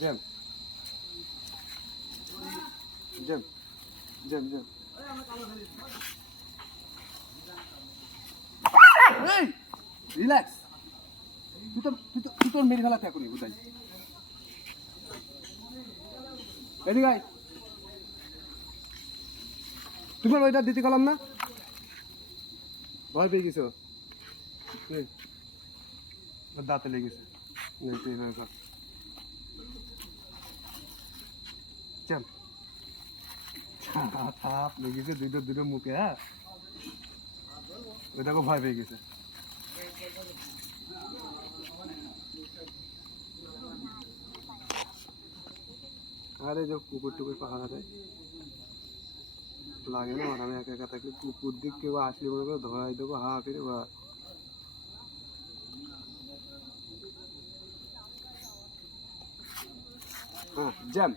jam jam jam jam এই relax তুই তোর মেরে ফেলা থাকুনি বুঝাই এদিকে আয় তোমার ওইটা দিতে গেলাম না ভয় পেয়ে গেছো দাঁতে লেগেছে চাপ লেগেছে দুটো মুখে হ্যাঁ ওইটাকে ভয় পেয়ে গেছে আরে যে কুকুর টুকুর পাহাড় আছে লাগে না আর আমি একা একা থাকলে কুকুর দিক কেউ আসলে মনে করে ধরাই দেবো হা ফিরে বা হ্যাঁ জ্যাম